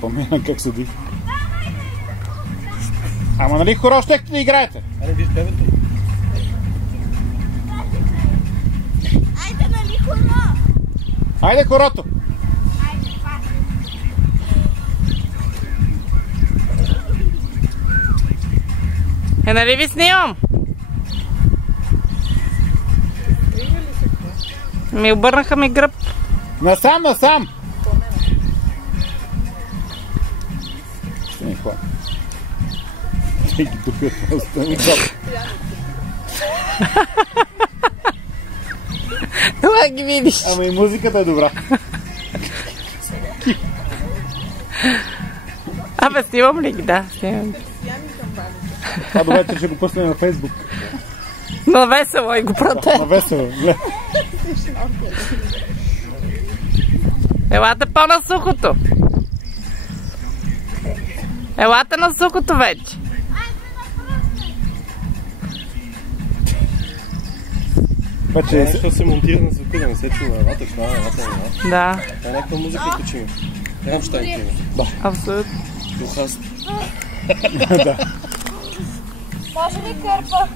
Помня как седи. Ама нали хора ще да играете? Айде, виж бебето. Айде, нали хоро? Айде хорото! Айде, това. Нали ви снимам? Ми обърнаха ми гръб. Насам, насам! Стани хвана. Те ги тук остани топ. Това ги видиш. Ама и музиката е добра. Абе, снимам ли ги? Да, снимам. Това до вечер ще го пуснем на Фейсбук. На весело и го прате. На весело, гледай. Елате по-на сухото. Елате на сухото вече. Вече е... Защо се монтира на звука, да не се чува елата, това е елата на Да, това е някаква музика, включим. Рамштайн има. абсолютно. Духаст. Може ли кърпа?